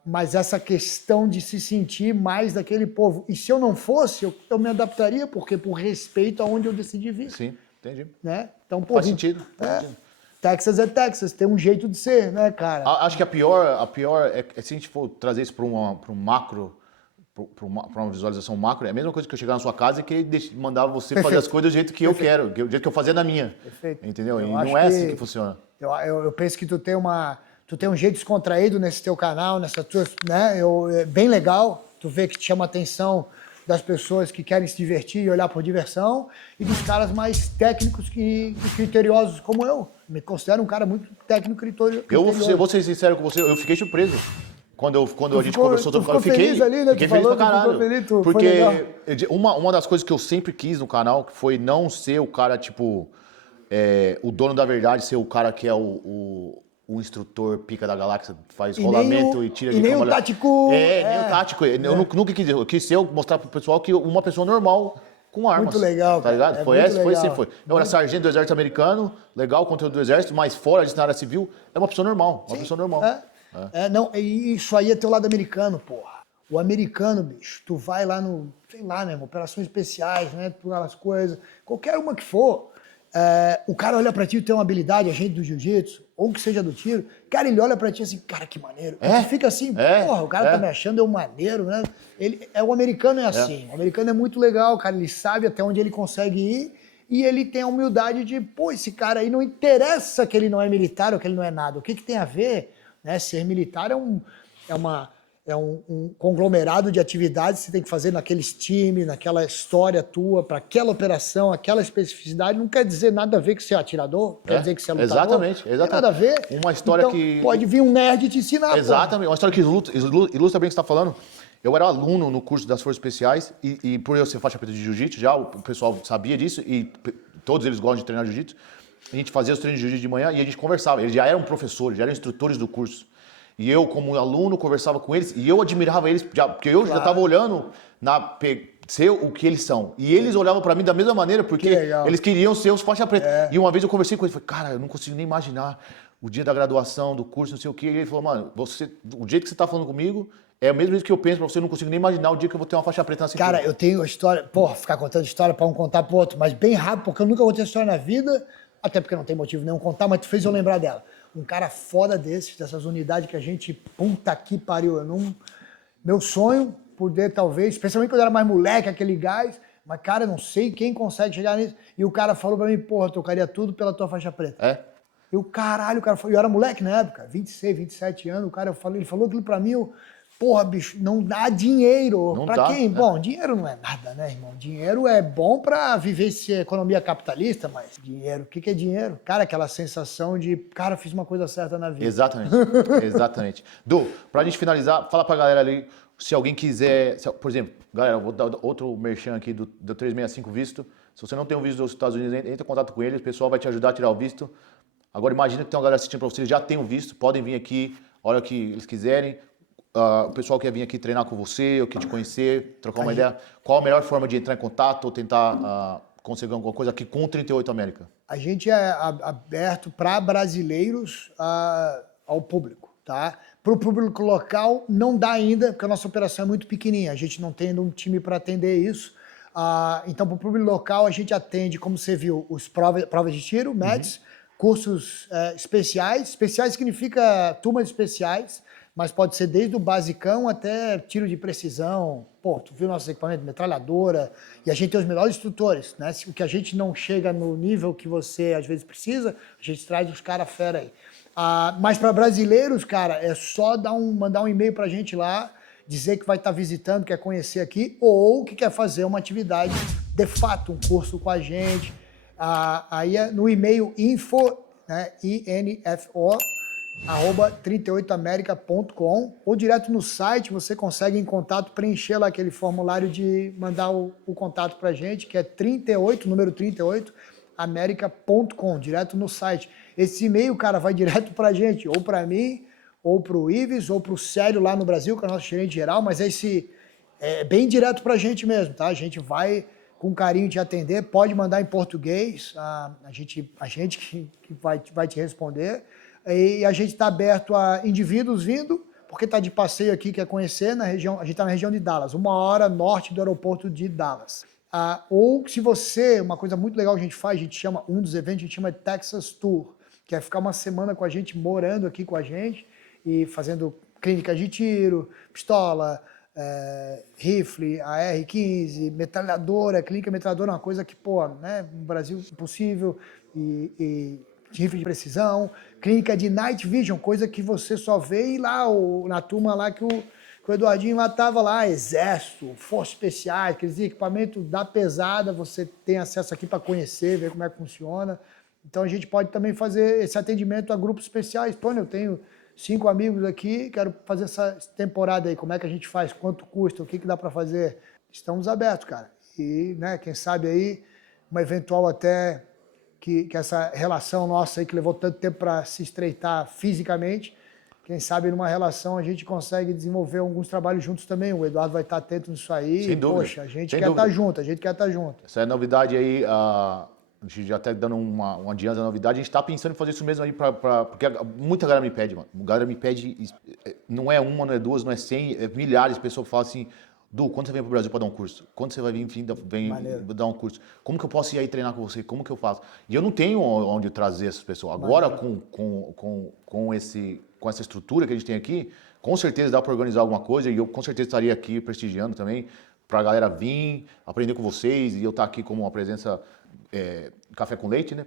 Mas essa questão de se sentir mais daquele povo. E se eu não fosse, eu me adaptaria, porque por respeito aonde eu decidi vir. Sim, entendi. Né? Então, pô, Faz sentido. Texas é Texas, tem um jeito de ser, né, cara? Acho que a pior é se a gente for trazer isso para um macro, para uma visualização macro, é a mesma coisa que eu chegar na sua casa e que mandar você fazer as coisas do jeito que eu quero, do jeito que eu fazia na minha. Perfeito. Entendeu? E não é assim que funciona. Eu penso que tu tem um jeito descontraído nesse teu canal, nessa tua, né? É bem legal, tu vê que te chama a atenção das pessoas que querem se divertir e olhar por diversão, e dos caras mais técnicos e criteriosos como eu. Me considero um cara muito técnico e criterioso. Eu vou ser sincero com você, eu fiquei surpreso. Quando a gente conversou sobre o canal, eu fiquei feliz pra caralho. Porque uma das coisas que eu sempre quis no canal foi não ser o cara, tipo, o dono da verdade, ser o cara que é o instrutor pica da galáxia, faz rolamento e tira de nem o tático. Nem o tático. Eu nunca quis. Eu quis mostrar pro pessoal que uma pessoa normal com armas. Muito legal, tá ligado? Sempre foi. Eu era sargento do exército americano, legal o conteúdo do exército, mas fora disso na área civil, é uma pessoa normal. Uma pessoa normal. Não, isso aí é teu lado americano, porra. O americano, bicho, tu vai lá no, sei lá, né, operações especiais, né, aquelas coisas, qualquer uma que for, o cara olha pra ti e tem uma habilidade, agente do jiu-jitsu, ou que seja do tiro, cara, ele olha pra ti assim, cara, que maneiro. E tu fica assim, porra, o cara tá me achando maneiro, né? O americano é assim, o americano é muito legal, cara, ele sabe até onde ele consegue ir, e ele tem a humildade de, pô, esse cara aí não interessa que ele não é militar ou que ele não é nada, o que tem a ver, né? Ser militar é um conglomerado de atividades que você tem que fazer naqueles times, naquela história tua, para aquela operação, aquela especificidade. Não quer dizer nada a ver com ser atirador, quer dizer que você é lutador. Exatamente. Não tem nada a ver. Uma história então, que... pode vir um nerd te ensinar. Exatamente. Uma história que ilustra bem o que você está falando. Eu era aluno no curso das Forças Especiais e por eu ser faixa preta de jiu-jitsu, já o pessoal sabia disso e todos eles gostam de treinar jiu-jitsu. A gente fazia os treinos de jiu-jitsu de manhã e a gente conversava. Eles já eram professores, já eram instrutores do curso. E eu, como aluno, conversava com eles e eu admirava eles, porque eu já estava olhando ser o que eles são. E eles olhavam para mim da mesma maneira, porque eles queriam ser os faixa preta. E uma vez eu conversei com eles, falei, cara, eu não consigo nem imaginar o dia da graduação, do curso, não sei o quê. E ele falou, mano, o jeito que você tá falando comigo é o mesmo jeito que eu penso pra você, eu não consigo nem imaginar o dia que eu vou ter uma faixa preta na cintura. Cara, eu tenho a história, porra, ficar contando história pra um contar pro outro, mas bem rápido, porque eu nunca contei história na vida, até porque não tem motivo nenhum contar, mas tu fez eu lembrar dela. Um cara foda dessas unidades que a gente, puta que pariu, meu sonho, poder talvez, especialmente quando eu era mais moleque, aquele gás, mas cara, eu não sei quem consegue chegar nisso. E o cara falou pra mim, porra, eu trocaria tudo pela tua faixa preta. E o caralho, o cara falou, eu era moleque na época, 26, 27 anos, o cara ele falou aquilo pra mim, porra, bicho, não dá dinheiro. Não pra dá, quem? Bom, dinheiro não é nada, né, irmão? Dinheiro é bom pra viver essa economia capitalista, mas dinheiro, o que é dinheiro? Cara, aquela sensação de, cara, fiz uma coisa certa na vida. Exatamente, exatamente. Du, pra gente finalizar, fala pra galera ali, se alguém quiser, por exemplo, galera, eu vou dar outro merchan aqui do 365 Visto. Se você não tem um visto dos Estados Unidos, entre em contato com eles, o pessoal vai te ajudar a tirar o visto. Agora imagina que tem uma galera assistindo pra vocês, já tem um visto, podem vir aqui, olha o que eles quiserem. O pessoal quer vir aqui treinar com você, ou quer te conhecer, trocar uma ideia. Qual a melhor forma de entrar em contato ou tentar conseguir alguma coisa aqui com o 38 América? A gente é aberto para brasileiros ao público, tá? Para o público local não dá ainda, porque a nossa operação é muito pequenininha, a gente não tem ainda um time para atender isso. Então, para o público local, a gente atende, como você viu, os provas de tiro, METs, cursos especiais. Especiais significa turmas especiais, mas pode ser desde o basicão até tiro de precisão. Pô, tu viu nosso equipamento, metralhadora, e a gente tem os melhores instrutores, né? O que a gente não chega no nível que você às vezes precisa, a gente traz os caras fera aí. Mas para brasileiros, cara, é só mandar um e-mail pra gente lá, dizer que vai estar visitando, quer conhecer aqui, ou que quer fazer uma atividade, de fato, um curso com a gente. Aí é no e-mail info, né, info, @38america.com, ou direto no site você consegue em contato preencher lá aquele formulário de mandar o contato pra gente, que é 38, número 38, america.com, direto no site. Esse e-mail, cara, vai direto pra gente, ou pra mim, ou pro Ives, ou pro Célio lá no Brasil, que é o nosso gerente geral, mas esse é bem direto pra gente mesmo, tá? A gente vai com carinho te atender, pode mandar em português, a gente que vai te responder, e a gente está aberto a indivíduos vindo, porque está de passeio aqui, quer conhecer, na região, a gente está na região de Dallas, 1 hora norte do aeroporto de Dallas. Ou se você, uma coisa muito legal que a gente faz, a gente chama, um dos eventos, a gente chama de Texas Tour, que é ficar uma semana com a gente, morando aqui com a gente, e fazendo clínica de tiro, pistola, rifle, AR-15, metralhadora, clínica metralhadora é uma coisa que, pô, né, no Brasil impossível, e rifle de precisão, clínica de night vision, coisa que você só vê lá na turma lá que o Eduardinho lá tava lá, exército, forças especiais, aqueles equipamentos da pesada, você tem acesso aqui para conhecer, ver como é que funciona. Então a gente pode também fazer esse atendimento a grupos especiais. Tony, eu tenho 5 amigos aqui, quero fazer essa temporada aí, como é que a gente faz, quanto custa, o que dá para fazer. Estamos abertos, cara. E, né, quem sabe aí, uma eventual até que essa relação nossa aí, que levou tanto tempo para se estreitar fisicamente, quem sabe numa relação a gente consegue desenvolver alguns trabalhos juntos também. O Eduardo vai estar atento nisso aí. Sem dúvida. Poxa, a gente quer estar junto, a gente quer estar junto. Essa é novidade aí, a gente já até dando uma adianta da novidade, a gente está pensando em fazer isso mesmo aí, porque muita galera me pede, mano. A galera me pede, não é uma, não é duas, não é 100, é milhares de pessoas que falam assim, Du, quando você vem pro Brasil para dar um curso? Quando você vai vir, enfim, dar um curso? Como que eu posso ir aí treinar com você? Como que eu faço? E eu não tenho onde trazer essas pessoas. Agora, com essa estrutura que a gente tem aqui, com certeza dá para organizar alguma coisa e eu com certeza estaria aqui prestigiando também para a galera vir, aprender com vocês e eu estar aqui como uma presença café com leite, né?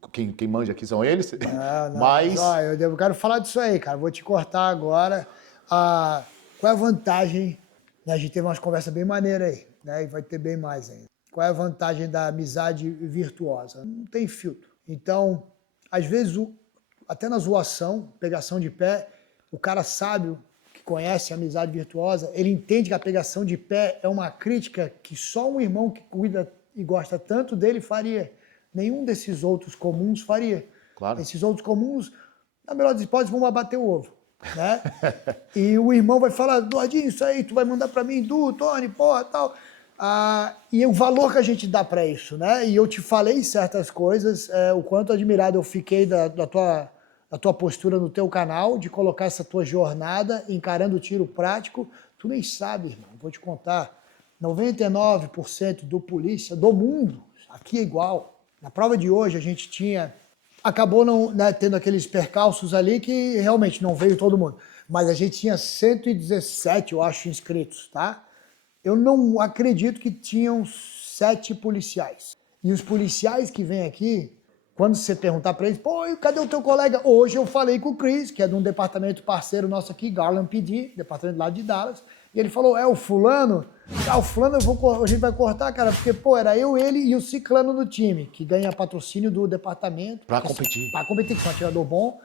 Porque quem manja aqui são eles. Não, mas ó, eu quero falar disso aí, cara. Vou te cortar agora. Qual é a vantagem? A gente teve umas conversas bem maneiras aí, né? E vai ter bem mais ainda. Qual é a vantagem da amizade virtuosa? Não tem filtro. Então, às vezes, até na zoação, pegação de pé, o cara sábio que conhece a amizade virtuosa, ele entende que a pegação de pé é uma crítica que só um irmão que cuida e gosta tanto dele faria. Nenhum desses outros comuns faria. Claro. Esses outros comuns, na melhor das hipóteses, vão bater o ovo. Né? E o irmão vai falar, Eduardinho, isso aí, tu vai mandar pra mim, Du, Tony, porra, tal. E o valor que a gente dá pra isso, né? E eu te falei certas coisas, o quanto admirado eu fiquei da tua postura no teu canal, de colocar essa tua jornada, encarando o tiro prático. Tu nem sabe, irmão, vou te contar, 99% do polícia do mundo, aqui é igual. Na prova de hoje a gente acabou não, né, tendo aqueles percalços ali que realmente não veio todo mundo. Mas a gente tinha 117, eu acho, inscritos, tá? Eu não acredito que tinham 7 policiais. E os policiais que vêm aqui, quando você perguntar para eles, pô, cadê o teu colega? Hoje eu falei com o Chris, que é de um departamento parceiro nosso aqui, Garland PD, departamento lá de Dallas, e ele falou, o fulano? O fulano a gente vai cortar, cara, porque, pô, era eu, ele e o ciclano do time, que ganha patrocínio do departamento. Pra competir. Pra competir, que é um atirador bom.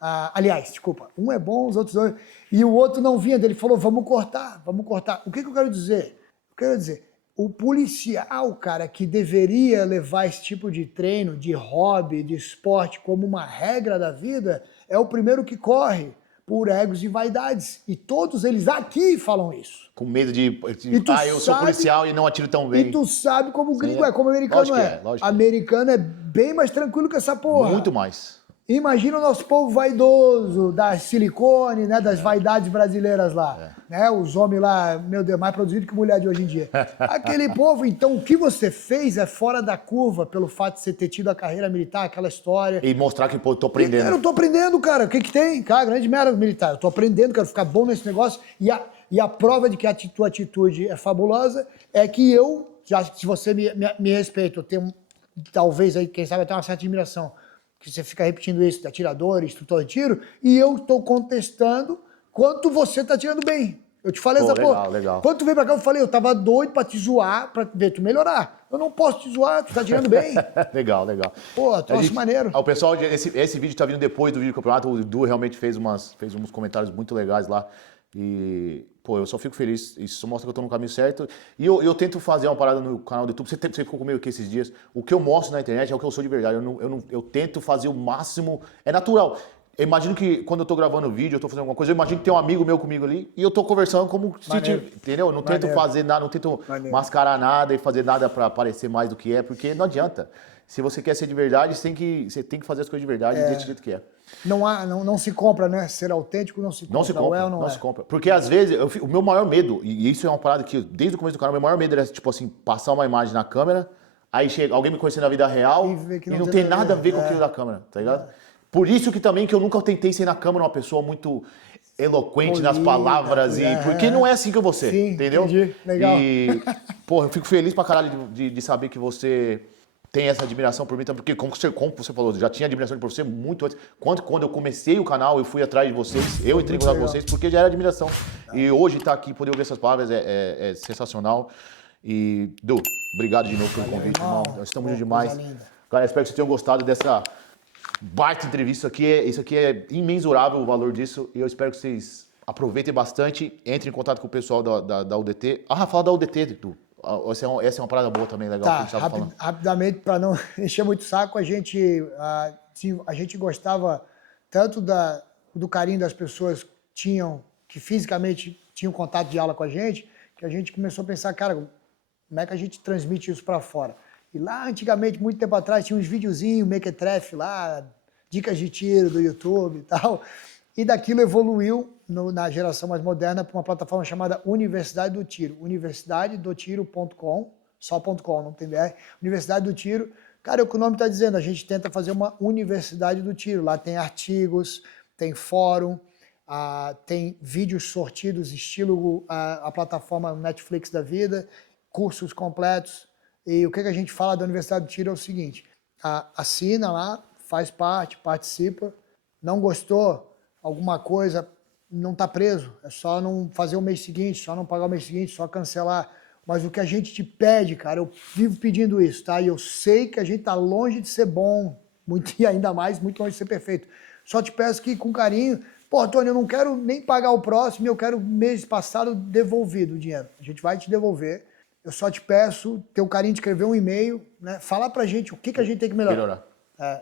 Aliás, desculpa, um é bom, os outros dois. E o outro não vinha, ele falou, vamos cortar. O que eu quero dizer? Eu quero dizer, o policial, cara, que deveria levar esse tipo de treino, de hobby, de esporte, como uma regra da vida, é o primeiro que corre por egos e vaidades. E todos eles aqui falam isso. Com medo eu sou policial e não atiro tão bem. E tu sabe como o gringo como o americano é. Americano é bem mais tranquilo que essa porra. Muito mais. Imagina o nosso povo vaidoso, da silicone, né, das vaidades brasileiras lá. Né, os homens lá, meu Deus, mais produzido que mulher de hoje em dia. Aquele povo, então, o que você fez é fora da curva pelo fato de você ter tido a carreira militar, aquela história. E mostrar que, pô, eu tô aprendendo. Eu tô aprendendo, cara. O que tem? Cara, grande merda militar. Eu tô aprendendo, quero ficar bom nesse negócio. E a prova de que a tua atitude é fabulosa é que eu, se você me respeita, eu tenho, talvez aí, quem sabe, até uma certa admiração, que você fica repetindo isso, de atirador, instrutor de tiro, e eu estou contestando quanto você está tirando bem. Eu te falei essa porra. Legal. Quando tu veio pra cá, eu falei, eu tava doido pra te zoar, pra ver tu melhorar. Eu não posso te zoar, tu tá tirando bem. Legal. Pô, tu acha maneiro. O pessoal, esse vídeo tá vindo depois do vídeo do campeonato, o Du realmente fez uns comentários muito legais lá. E pô, eu só fico feliz. Isso mostra que eu tô no caminho certo. E eu tento fazer uma parada no canal do YouTube. Você ficou comigo aqui esses dias. O que eu mostro na internet é o que eu sou de verdade. Eu tento fazer o máximo. É natural. Eu imagino que quando eu tô gravando vídeo, eu tô fazendo alguma coisa, eu imagino que tem um amigo meu comigo ali e eu tô conversando como se entendeu? Eu não tento fazer nada, não tento mascarar nada e fazer nada pra parecer mais do que é, porque não adianta. Se você quer ser de verdade, você tem que fazer as coisas de verdade desse jeito que é. Não se compra, né? Ser autêntico não se compra. Não se compra. Porque às vezes, o meu maior medo, e isso é uma parada que desde o começo do canal, meu maior medo era, tipo assim, passar uma imagem na câmera, aí chega alguém me conhecer na vida real e não tem nada a ver com aquilo da câmera, tá ligado? Por isso que também que eu nunca tentei ser na câmera uma pessoa muito eloquente nas palavras, porque não é assim que eu vou ser, sim, entendeu? Entendi. Legal. E, pô, eu fico feliz pra caralho de saber que você tem essa admiração por mim, porque como você falou, já tinha admiração por você muito antes. Quando eu comecei o canal, eu fui atrás de vocês, eu entrei em contato com vocês, porque já era admiração. E hoje estar aqui, poder ouvir essas palavras é sensacional. E, Du, obrigado de novo pelo convite, irmão. Nós estamos juntos demais. Galera, espero que vocês tenham gostado dessa baita entrevista aqui. Isso aqui é imensurável o valor disso. E eu espero que vocês aproveitem bastante. Entrem em contato com o pessoal da UDT. Fala da UDT, Du. Essa é uma parada boa também, legal. Tá, que a gente falando. rapidamente, para não encher muito o saco, a gente gostava tanto do carinho das pessoas que fisicamente tinham contato de aula com a gente, que a gente começou a pensar, cara, como é que a gente transmite isso para fora? E lá, antigamente, muito tempo atrás, tinha uns videozinhos, mequetrefe lá, dicas de tiro do YouTube e tal. E daquilo evoluiu na geração mais moderna para uma plataforma chamada Universidade do Tiro. universidadedotiro.com, só .com, não tem BR. Universidade do Tiro. Cara, é o que o nome está dizendo, a gente tenta fazer uma Universidade do Tiro. Lá tem artigos, tem fórum, tem vídeos sortidos, estilo a plataforma Netflix da vida, cursos completos. E o que a gente fala da Universidade do Tiro é o seguinte, assina lá, faz parte, participa, não gostou, alguma coisa, não está preso, é só não fazer o mês seguinte, só não pagar o mês seguinte, só cancelar. Mas o que a gente te pede, cara, eu vivo pedindo isso, tá? E eu sei que a gente está longe de ser bom, e ainda mais, muito longe de ser perfeito. Só te peço que, com carinho, pô, Tony, eu não quero nem pagar o próximo, eu quero mês passado devolvido o dinheiro. A gente vai te devolver. Eu só te peço ter o carinho de escrever um e-mail, né? Falar pra gente o que a gente tem que melhorar.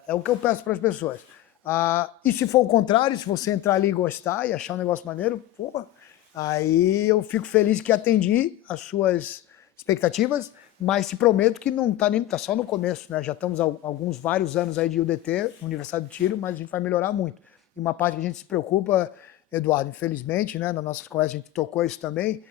É o que eu peço para as pessoas. E se for o contrário, se você entrar ali e gostar e achar um negócio maneiro, pô, aí eu fico feliz que atendi as suas expectativas, mas te prometo que não tá só no começo, né? Já estamos há vários anos aí de UDT, Universidade do Tiro, mas a gente vai melhorar muito. E uma parte que a gente se preocupa, Eduardo, infelizmente, né? Na nossas conversas a gente tocou isso também,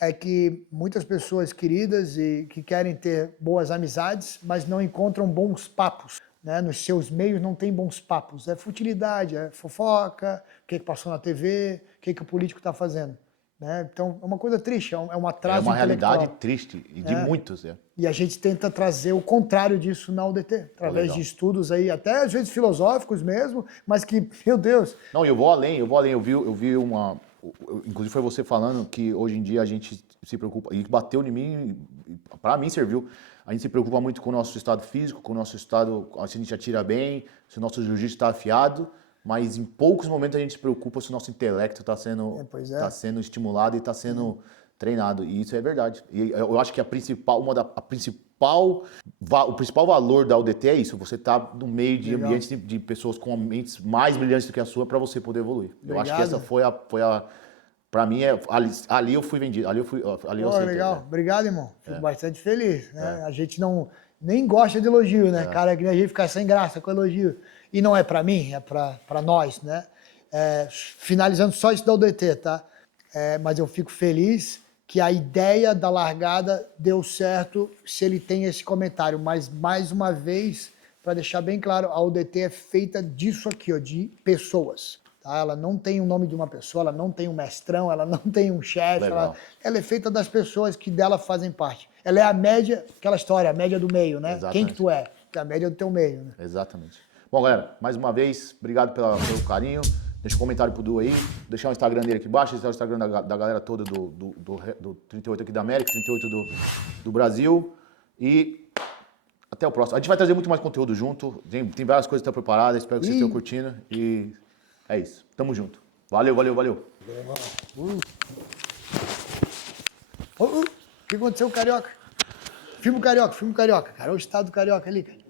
é que muitas pessoas queridas e que querem ter boas amizades, mas não encontram bons papos. Né? Nos seus meios não tem bons papos. É futilidade, é fofoca, o que passou na TV, o que o político está fazendo. Né? Então, é uma coisa triste, é um atraso intelectual. É uma realidade triste, e de muitos. E a gente tenta trazer o contrário disso na UDT, através de estudos aí, até às vezes filosóficos mesmo, mas que, meu Deus... Não, eu vou além. Eu vi uma... Inclusive foi você falando que hoje em dia a gente se preocupa, e bateu em mim, para mim serviu, a gente se preocupa muito com o nosso estado físico, com o nosso estado, se a gente atira bem, se o nosso jiu-jitsu está afiado, mas em poucos momentos a gente se preocupa se o nosso intelecto está sendo estimulado e está sendo treinado, e isso é verdade. E eu acho que o principal valor da UDT é isso, você tá no meio de ambientes de pessoas com mentes mais brilhantes do que a sua para você poder evoluir. Obrigado. Eu acho que essa foi a para mim, ali eu fui vendido, ali eu aceitei. Legal, obrigado, irmão. Fico bastante feliz. Né? A gente nem gosta de elogio, né? Cara, que a gente fica sem graça com elogio. E não é para mim, é para nós, né? Finalizando só isso da UDT, tá? Mas eu fico feliz que a ideia da largada deu certo se ele tem esse comentário. Mas, mais uma vez, para deixar bem claro, a UDT é feita disso aqui, ó, de pessoas. Tá? Ela não tem o nome de uma pessoa, ela não tem um mestrão, ela não tem um chefe. Ela é feita das pessoas que dela fazem parte. Ela é a média, aquela história, a média do meio, né? Exatamente. Quem que tu é? Que é a média do teu meio. Né? Exatamente. Bom, galera, mais uma vez, obrigado pelo carinho. Deixa um comentário pro Du aí, deixar o Instagram dele aqui embaixo, deixar o Instagram da galera toda do 38 aqui da América, 38 do Brasil. E até o próximo. A gente vai trazer muito mais conteúdo junto, tem várias coisas que estão preparadas, espero que vocês tenham curtindo. E é isso, tamo junto. Valeu. O que aconteceu, Carioca? Filma o Carioca, cara. Olha o estado do Carioca ali, cara.